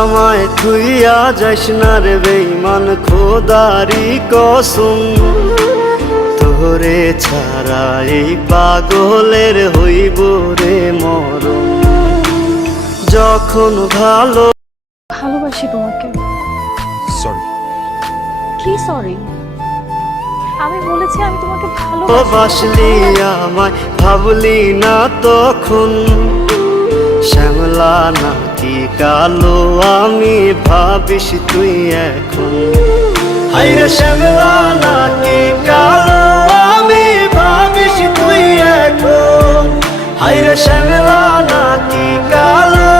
আমায় থুইয়া যাস না রে বেঈমান, খোদারি কসম। তোরে ছাড়া এই পাগলের হইব রে মরণ। যখন ভালোবাসি তোমাকে। সরি। কি সরি? আমি বলেছি আমি তোমাকে ভালোবাসলি আমায়, ভাবলি না তখন শ্যামলা নাকি কালো আমি ভাবিস তুই এখন। হাইরে শ্যামলা নাকি কালো আমি ভাবিস তুই এখন। হাইরে শ্যামলা নাকি কালো